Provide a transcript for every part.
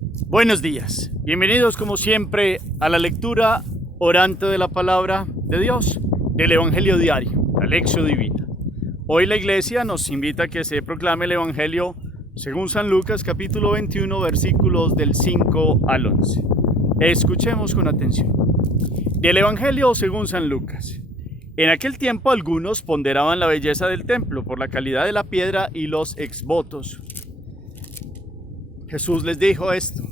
Buenos días, bienvenidos como siempre a la lectura orante de la palabra de Dios, del Evangelio diario, la Lección Divina. Hoy la iglesia nos invita a que se proclame el Evangelio según San Lucas capítulo 21 versículos del 5 al 11. Escuchemos con atención. Del Evangelio según San Lucas. En aquel tiempo algunos ponderaban la belleza del templo por la calidad de la piedra y los exvotos. Jesús les dijo esto: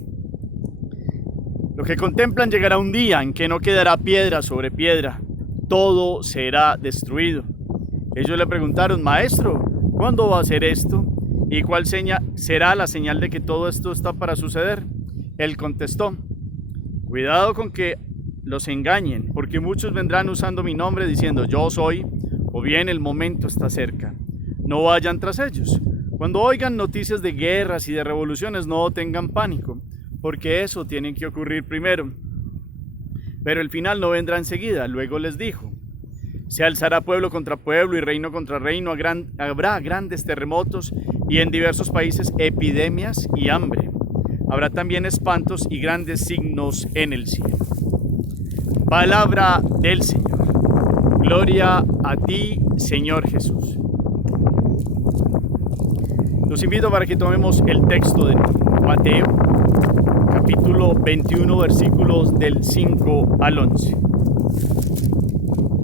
lo que contemplan llegará un día en que no quedará piedra sobre piedra, todo será destruido. Ellos le preguntaron: Maestro, ¿cuándo va a ser esto? ¿Y cuál será la señal de que todo esto está para suceder? Él contestó: cuidado con que los engañen, porque muchos vendrán usando mi nombre diciendo yo soy, o bien el momento está cerca. No vayan tras ellos. Cuando oigan noticias de guerras y de revoluciones, no tengan pánico, porque eso tiene que ocurrir primero. Pero el final no vendrá enseguida. Luego les dijo: se alzará pueblo contra pueblo y reino contra reino, habrá grandes terremotos y en diversos países epidemias y hambre. Habrá también espantos y grandes signos en el cielo. Palabra del Señor. Gloria a ti, Señor Jesús. Los invito para que tomemos el texto de Mateo, capítulo 21, versículos del 5 al 11.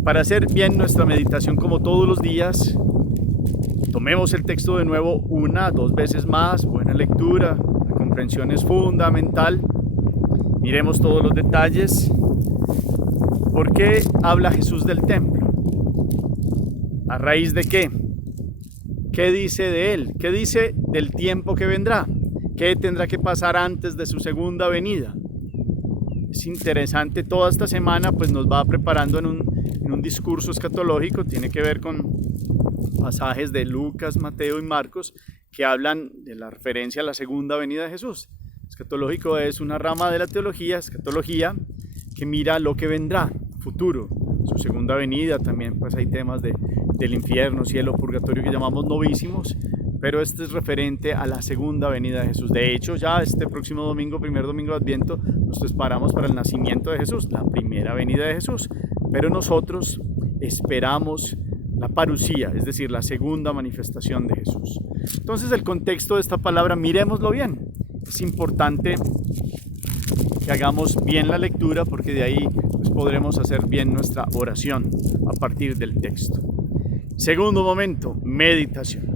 Para hacer bien nuestra meditación como todos los días, tomemos el texto de nuevo una, dos veces más. Buena lectura, la comprensión es fundamental. Miremos todos los detalles. ¿Por qué habla Jesús del templo? ¿A raíz de qué? ¿Qué dice de él? ¿Qué dice del tiempo que vendrá? ¿Qué tendrá que pasar antes de su segunda venida? Es interesante, toda esta semana pues nos va preparando en un discurso escatológico. Tiene que ver con pasajes de Lucas, Mateo y Marcos que hablan de la referencia a la segunda venida de Jesús. Escatológico es una rama de la teología, escatología, que mira lo que vendrá, futuro, su segunda venida. También pues hay temas del infierno, cielo, purgatorio que llamamos novísimos, pero este es referente a la segunda venida de Jesús. De hecho, ya este próximo domingo, primer domingo de Adviento, nos preparamos para el nacimiento de Jesús, la primera venida de Jesús, pero nosotros esperamos la parusía, es decir, la segunda manifestación de Jesús. Entonces el contexto de esta palabra, miremoslo bien. Es importante que hagamos bien la lectura, porque de ahí pues, podremos hacer bien nuestra oración a partir del texto. Segundo momento, meditación.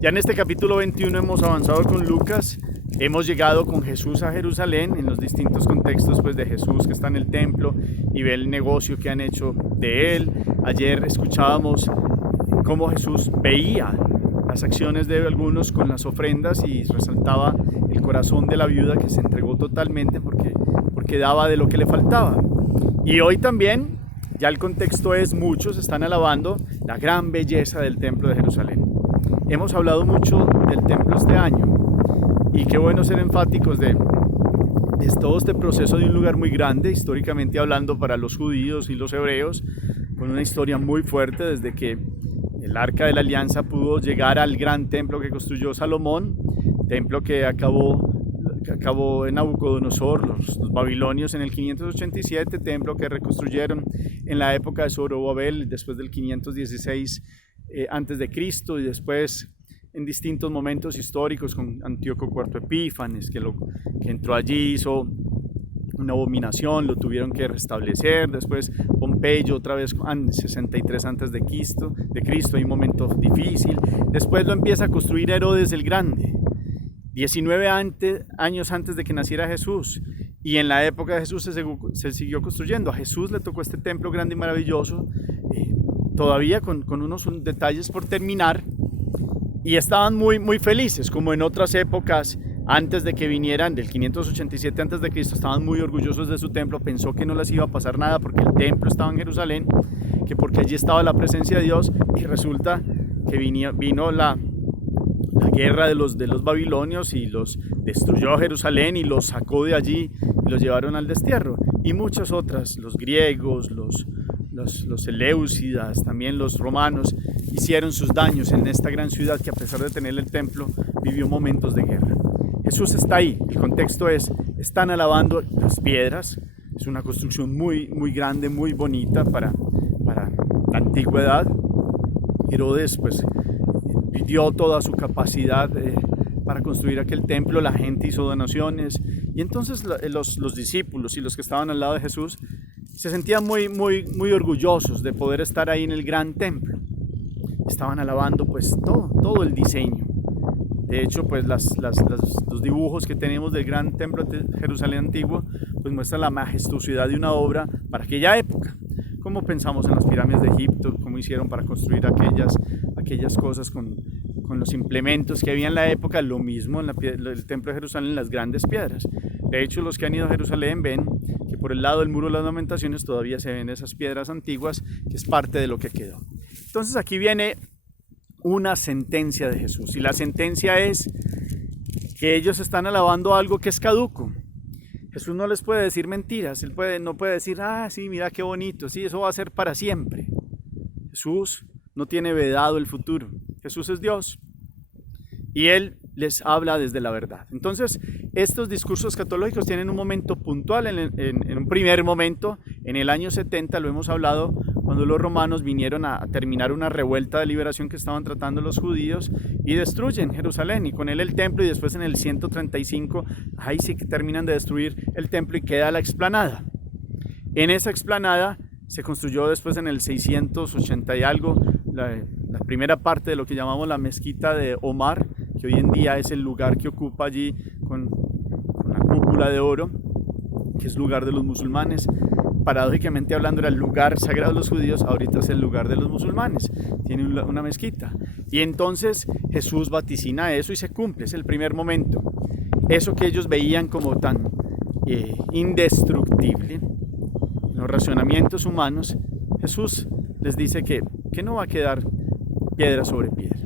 Ya en este capítulo 21 hemos avanzado con Lucas, hemos llegado con Jesús a Jerusalén, en los distintos contextos pues, de Jesús que está en el templo y ve el negocio que han hecho de él. Ayer escuchábamos cómo Jesús veía las acciones de algunos con las ofrendas y resaltaba el corazón de la viuda que se entregó totalmente porque daba de lo que le faltaba. Y hoy también, ya el contexto es, muchos están alabando la gran belleza del templo de Jerusalén. Hemos hablado mucho del templo este año y qué bueno ser enfáticos de todo este proceso de un lugar muy grande, históricamente hablando, para los judíos y los hebreos, con una historia muy fuerte desde que el Arca de la Alianza pudo llegar al gran templo que construyó Salomón, templo que acabó en Nabucodonosor, los babilonios en el 587, templo que reconstruyeron en la época de Zorobabel después del 516 antes de Cristo, y después en distintos momentos históricos con Antíoco IV Epífanes que entró allí, hizo una abominación, lo tuvieron que restablecer. Después Pompeyo otra vez en 63 antes de Cristo, hay un momento difícil. Después lo empieza a construir Herodes el Grande, 19 años antes de que naciera Jesús, y en la época de Jesús se siguió construyendo. A Jesús le tocó este templo grande y maravilloso, todavía con unos detalles por terminar, y estaban muy, muy felices, como en otras épocas antes de que vinieran, del 587 antes de Cristo, estaban muy orgullosos de su templo. Pensó que no les iba a pasar nada porque el templo estaba en Jerusalén, que porque allí estaba la presencia de Dios, y resulta que vino la guerra de los babilonios y los destruyó a Jerusalén y los sacó de allí y los llevaron al destierro. Y muchas otras, los griegos, los eleusidas, también los romanos, hicieron sus daños en esta gran ciudad que, a pesar de tener el templo, vivió momentos de guerra. Jesús está ahí. El contexto es, están alabando las piedras. Es una construcción muy, muy grande, muy bonita para la antigüedad. Herodes pues dio toda su capacidad para construir aquel templo. La gente hizo donaciones y entonces los discípulos y los que estaban al lado de Jesús se sentían muy, muy, muy orgullosos de poder estar ahí en el gran templo. Estaban alabando pues todo el diseño. De hecho, pues los dibujos que tenemos del gran templo de Jerusalén antiguo pues muestran la majestuosidad de una obra para aquella época. Como pensamos en las pirámides de Egipto, cómo hicieron para construir aquellas cosas con los implementos que había en la época, lo mismo en el templo de Jerusalén, las grandes piedras. De hecho, los que han ido a Jerusalén ven que por el lado del muro de las lamentaciones todavía se ven esas piedras antiguas, que es parte de lo que quedó. Entonces aquí viene una sentencia de Jesús, y la sentencia es que ellos están alabando algo que es caduco. Jesús no les puede decir mentiras. Él no puede decir, sí, mira qué bonito, sí, eso va a ser para siempre. Jesús no tiene vedado el futuro. Jesús es Dios y Él les habla desde la verdad. Entonces, estos discursos escatológicos tienen un momento puntual, en un primer momento, en el año 70, lo hemos hablado, cuando los romanos vinieron a terminar una revuelta de liberación que estaban tratando los judíos y destruyen Jerusalén y con él el templo, y después en el 135, ahí sí que terminan de destruir el templo y queda la explanada. En esa explanada se construyó después en el 680 y algo la primera parte de lo que llamamos la mezquita de Omar, que hoy en día es el lugar que ocupa allí con la cúpula de oro, que es lugar de los musulmanes. Paradójicamente hablando era el lugar sagrado de los judíos, ahorita es el lugar de los musulmanes, tiene una mezquita. Y entonces Jesús vaticina eso y se cumple, es el primer momento. Eso que ellos veían como tan indestructible, en los racionamientos humanos, Jesús les dice que no va a quedar piedra sobre piedra.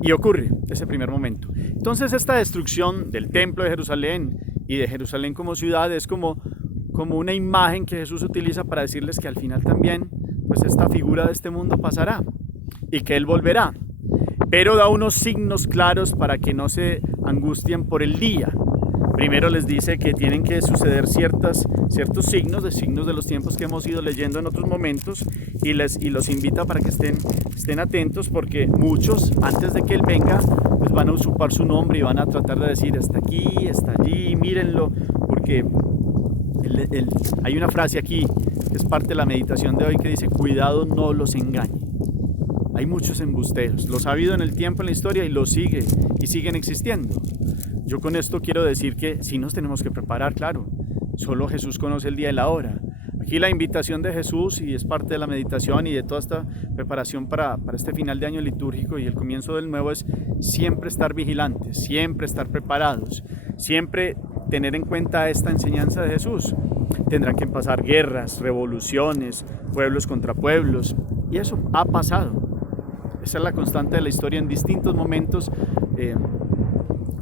Y ocurre ese primer momento. Entonces esta destrucción del templo de Jerusalén y de Jerusalén como ciudad es como una imagen que Jesús utiliza para decirles que al final también pues esta figura de este mundo pasará y que Él volverá, pero da unos signos claros para que no se angustien por el día. Primero les dice que tienen que suceder ciertos signos de los tiempos que hemos ido leyendo en otros momentos, y los invita para que estén atentos, porque muchos antes de que Él venga pues van a usurpar su nombre y van a tratar de decir está aquí, está allí, mírenlo, porque hay una frase aquí que es parte de la meditación de hoy que dice: cuidado, no los engañe. Hay muchos embusteros, los ha habido en el tiempo, en la historia, y siguen existiendo. Yo con esto quiero decir que sí nos tenemos que preparar, claro, solo Jesús conoce el día y la hora. Aquí la invitación de Jesús, y es parte de la meditación y de toda esta preparación para este final de año litúrgico y el comienzo del nuevo, es siempre estar vigilantes, siempre estar preparados, siempre tener en cuenta esta enseñanza de Jesús. Tendrán que pasar guerras, revoluciones, pueblos contra pueblos, y eso ha pasado. Esa es la constante de la historia en distintos momentos.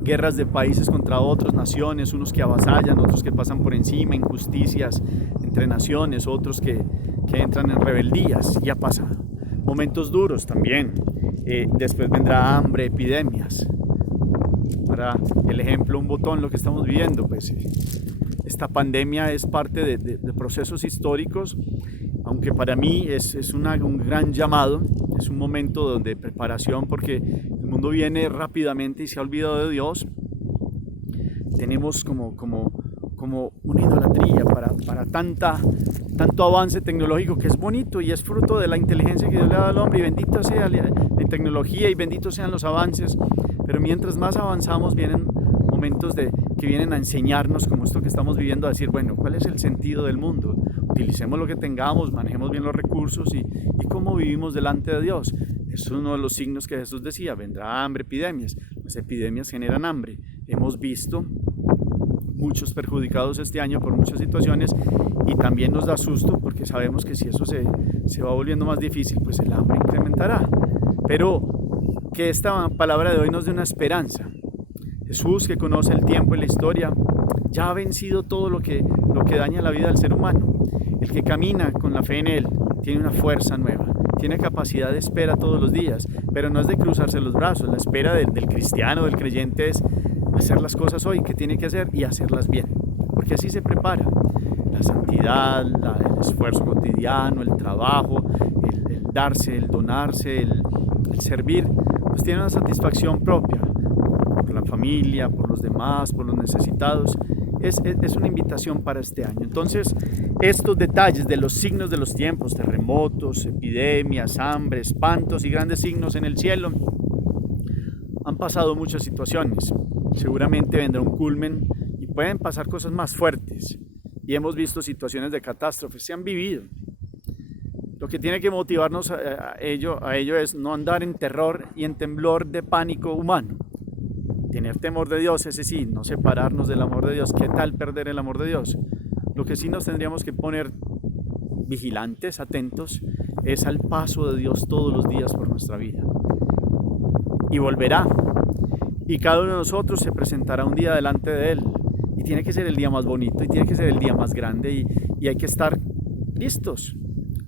Guerras de países contra otros, naciones, unos que avasallan, otros que pasan por encima, injusticias entre naciones, otros que entran en rebeldías, y ha pasado. Momentos duros también, después vendrá hambre, epidemias. Para el ejemplo, un botón, lo que estamos viviendo, pues esta pandemia es parte de procesos históricos, aunque para mí es un gran llamado, es un momento de preparación, porque el mundo viene rápidamente y se ha olvidado de Dios. Tenemos como una idolatría para tanto avance tecnológico, que es bonito y es fruto de la inteligencia que Dios le ha dado al hombre, y bendita sea la tecnología y benditos sean los avances, pero mientras más avanzamos vienen momentos que vienen a enseñarnos, como esto que estamos viviendo, a decir, bueno, ¿cuál es el sentido del mundo? Utilicemos lo que tengamos, manejemos bien los recursos y cómo vivimos delante de Dios. Es uno de los signos que Jesús decía: vendrá hambre, epidemias. Las epidemias generan hambre. Hemos visto muchos perjudicados este año por muchas situaciones, y también nos da susto porque sabemos que si eso se va volviendo más difícil, pues el hambre incrementará. Pero que esta palabra de hoy nos dé una esperanza. Jesús, que conoce el tiempo y la historia, ya ha vencido todo lo que daña la vida del ser humano. El que camina con la fe en Él tiene una fuerza nueva, tiene capacidad de espera todos los días, pero no es de cruzarse los brazos. La espera del cristiano, del creyente, es hacer las cosas hoy que tiene que hacer y hacerlas bien, porque así se prepara. La santidad, el esfuerzo cotidiano, el trabajo, el darse, el donarse, el servir, pues tiene una satisfacción propia por la familia, por los demás, por los necesitados. Es una invitación para este año. Entonces, estos detalles de los signos de los tiempos, terremotos, epidemias, hambre, espantos y grandes signos en el cielo, han pasado muchas situaciones. Seguramente vendrá un culmen y pueden pasar cosas más fuertes. Y hemos visto situaciones de catástrofes, se han vivido. Lo que tiene que motivarnos a ello es no andar en terror y en temblor de pánico humano. Tener temor de Dios, ese sí, no separarnos del amor de Dios. ¿Qué tal perder el amor de Dios? Lo que sí nos tendríamos que poner vigilantes, atentos, es al paso de Dios todos los días por nuestra vida. Y volverá. Y cada uno de nosotros se presentará un día delante de Él. Y tiene que ser el día más bonito, y tiene que ser el día más grande, y hay que estar listos,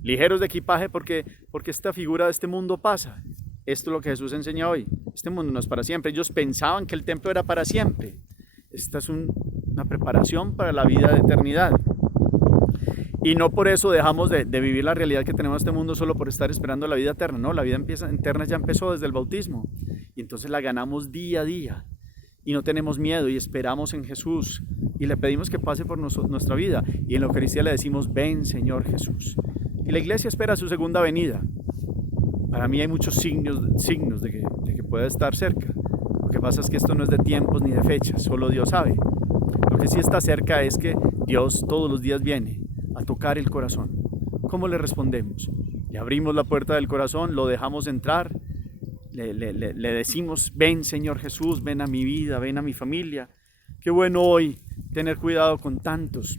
ligeros de equipaje, porque esta figura de este mundo pasa. Esto es lo que Jesús enseña hoy. Este mundo no es para siempre. Ellos pensaban que el templo era para siempre. Esta es una preparación para la vida de eternidad. Y no por eso dejamos de vivir la realidad que tenemos en este mundo solo por estar esperando la vida eterna. No, la vida eterna ya empezó desde el bautismo. Y entonces la ganamos día a día. Y no tenemos miedo y esperamos en Jesús. Y le pedimos que pase por nuestra vida. Y en la Eucaristía le decimos, ven Señor Jesús. Y la iglesia espera su segunda venida. Para mí hay muchos signos de que puede estar cerca. Lo que pasa es que esto no es de tiempos ni de fechas, solo Dios sabe. Lo que sí está cerca es que Dios todos los días viene a tocar el corazón. ¿Cómo le respondemos? Le abrimos la puerta del corazón, lo dejamos entrar, le decimos, ven Señor Jesús, ven a mi vida, ven a mi familia. Qué bueno hoy tener cuidado con tantos.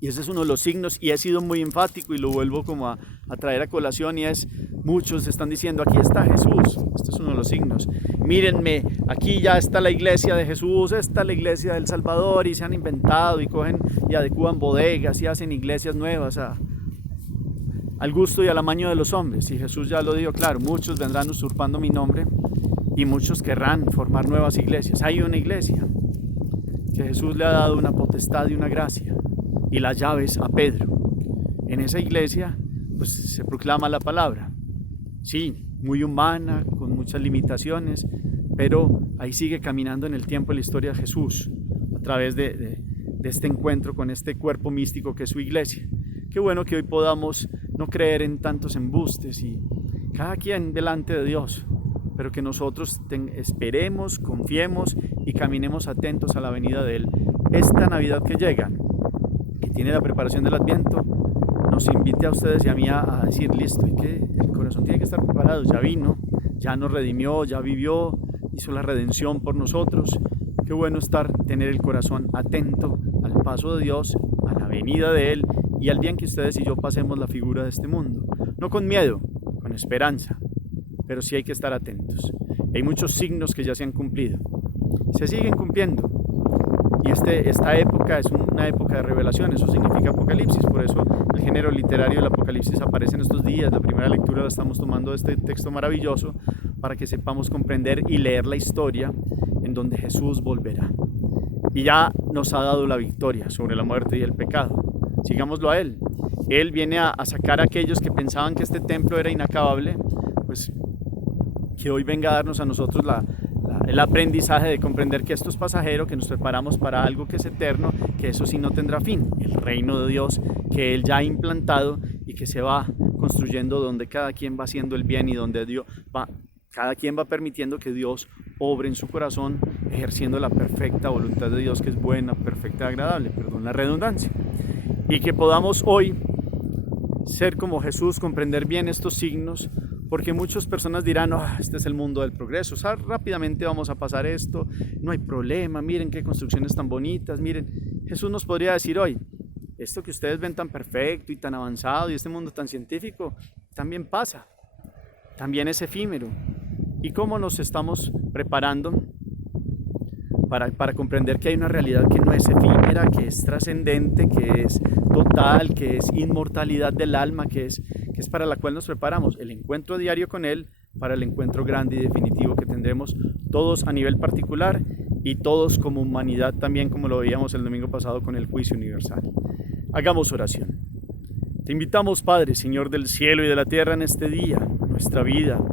Y ese es uno de los signos, y he sido muy enfático y lo vuelvo como a traer a colación, y es, muchos están diciendo, aquí está Jesús. Este es uno de los signos. Mírenme, aquí ya está la iglesia de Jesús, está la iglesia del Salvador, y se han inventado y cogen y adecúan bodegas y hacen iglesias nuevas al gusto y al amaño de los hombres. Y Jesús ya lo dijo claro, muchos vendrán usurpando mi nombre y muchos querrán formar nuevas iglesias. Hay una iglesia que Jesús le ha dado una potestad y una gracia y las llaves a Pedro. En esa iglesia pues se proclama la palabra, sí, muy humana, con muchas limitaciones, pero ahí sigue caminando en el tiempo y la historia de Jesús a través de este encuentro con este cuerpo místico que es su iglesia. Qué bueno que hoy podamos no creer en tantos embustes y cada quien delante de Dios, pero que nosotros esperemos, confiemos y caminemos atentos a la venida de Él. Esta Navidad que llega, que tiene la preparación del Adviento, nos invite a ustedes y a mí a decir, listo, y que el corazón tiene que estar preparado, ya vino, ya nos redimió, ya vivió, hizo la redención por nosotros. Qué bueno tener el corazón atento al paso de Dios, a la venida de Él y al día en que ustedes y yo pasemos la figura de este mundo. No con miedo, con esperanza, pero sí hay que estar atentos. Hay muchos signos que ya se han cumplido, se siguen cumpliendo. Y esta época es una época de revelación, eso significa Apocalipsis, por eso el género literario del Apocalipsis aparece en estos días. La primera lectura la estamos tomando de este texto maravilloso para que sepamos comprender y leer la historia en donde Jesús volverá. Y ya nos ha dado la victoria sobre la muerte y el pecado. Sigámoslo a Él. Él viene a sacar a aquellos que pensaban que este templo era inacabable, pues que hoy venga a darnos a nosotros el aprendizaje de comprender que esto es pasajero, que nos preparamos para algo que es eterno, que eso sí no tendrá fin, el reino de Dios que Él ya ha implantado y que se va construyendo donde cada quien va haciendo el bien y donde cada quien va permitiendo que Dios obre en su corazón, ejerciendo la perfecta voluntad de Dios que es buena, perfecta y agradable, perdón la redundancia, y que podamos hoy ser como Jesús, comprender bien estos signos, porque muchas personas dirán, este es el mundo del progreso, rápidamente vamos a pasar esto, no hay problema, miren qué construcciones tan bonitas, miren. Jesús nos podría decir hoy, esto que ustedes ven tan perfecto y tan avanzado y este mundo tan científico, también pasa, también es efímero. ¿Y cómo nos estamos preparando para comprender que hay una realidad que no es efímera, que es trascendente, que es total, que es inmortalidad del alma, que es para la cual nos preparamos? El encuentro diario con Él para el encuentro grande y definitivo que tendremos todos a nivel particular y todos como humanidad también, como lo veíamos el domingo pasado con el juicio universal. Hagamos oración. Te invitamos, Padre, Señor del cielo y de la tierra, en este día, a nuestra vida.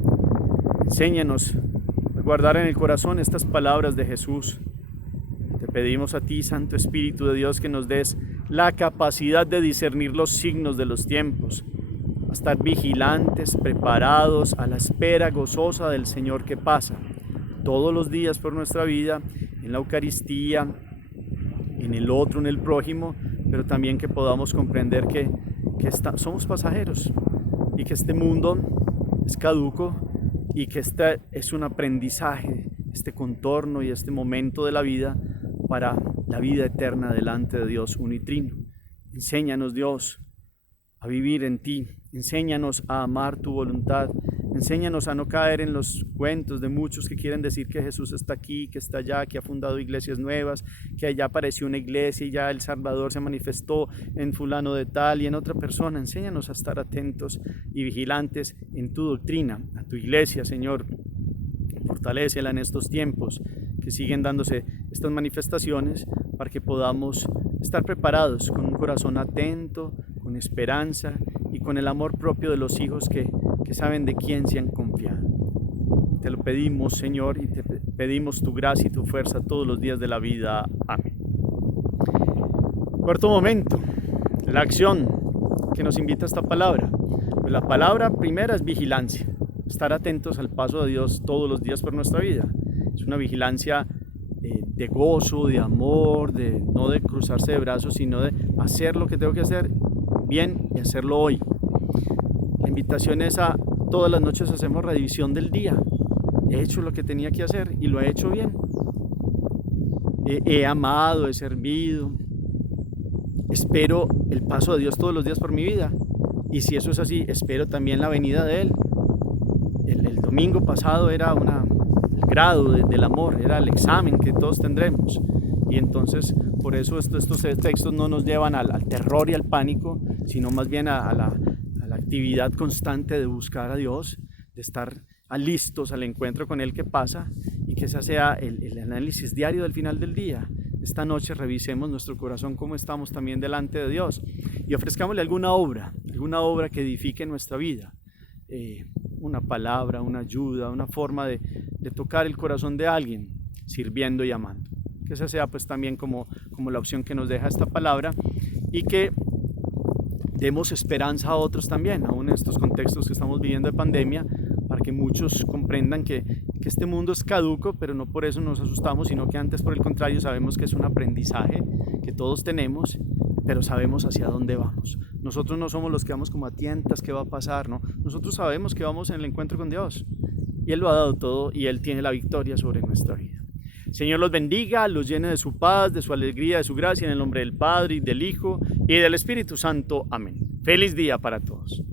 Enséñanos a guardar en el corazón estas palabras de Jesús. Te pedimos a ti, Santo Espíritu de Dios, que nos des la capacidad de discernir los signos de los tiempos, a estar vigilantes, preparados, a la espera gozosa del Señor que pasa todos los días por nuestra vida, en la Eucaristía, en el otro, en el prójimo, pero también que podamos comprender que somos pasajeros y que este mundo es caduco y que este es un aprendizaje, este contorno y este momento de la vida para la vida eterna delante de Dios unitrino. Enséñanos, Dios, a vivir en ti, enséñanos a amar tu voluntad, enséñanos a no caer en los cuentos de muchos que quieren decir que Jesús está aquí, que está allá, que ha fundado iglesias nuevas, que allá apareció una iglesia y ya el Salvador se manifestó en fulano de tal y en otra persona. Enséñanos a estar atentos y vigilantes en tu doctrina, a tu iglesia, Señor. Fortalécela en estos tiempos que siguen dándose estas manifestaciones para que podamos estar preparados con un corazón atento, con esperanza y con el amor propio de los hijos que saben de quién se han confiado. Te lo pedimos, Señor, y te pedimos tu gracia y tu fuerza todos los días de la vida. Amén. Cuarto momento, la acción que nos invita a esta palabra. Pues la palabra primera es vigilancia, estar atentos al paso de Dios todos los días por nuestra vida. Es una vigilancia de gozo, de amor, no de cruzarse de brazos, sino de hacer lo que tengo que hacer bien y hacerlo hoy. La invitación es a todas las noches hacemos revisión del día. He hecho lo que tenía que hacer y lo he hecho bien. He amado, he servido. Espero el paso de Dios todos los días por mi vida. Y si eso es así, espero también la venida de Él. El domingo pasado era el grado del amor, era el examen que todos tendremos. Y entonces, por eso estos textos no nos llevan al terror y al pánico, sino más bien a la actividad constante de buscar a Dios, de estar listos al encuentro con Él que pasa, y que ese sea el análisis diario del final del día. Esta noche revisemos nuestro corazón, cómo estamos también delante de Dios, y ofrezcámosle alguna obra que edifique nuestra vida, una palabra, una ayuda, una forma de tocar el corazón de alguien, sirviendo y amando. Que esa sea pues también como la opción que nos deja esta palabra, y que demos esperanza a otros también, aún en estos contextos que estamos viviendo de pandemia, para que muchos comprendan que este mundo es caduco, pero no por eso nos asustamos, sino que antes, por el contrario, sabemos que es un aprendizaje que todos tenemos, pero sabemos hacia dónde vamos. Nosotros no somos los que vamos como a tientas, qué va a pasar, ¿no? Nosotros sabemos que vamos en el encuentro con Dios, y Él lo ha dado todo, y Él tiene la victoria sobre nuestra vida. Señor los bendiga, los llene de su paz, de su alegría, de su gracia, en el nombre del Padre, y del Hijo, y del Espíritu Santo. Amén. Feliz día para todos.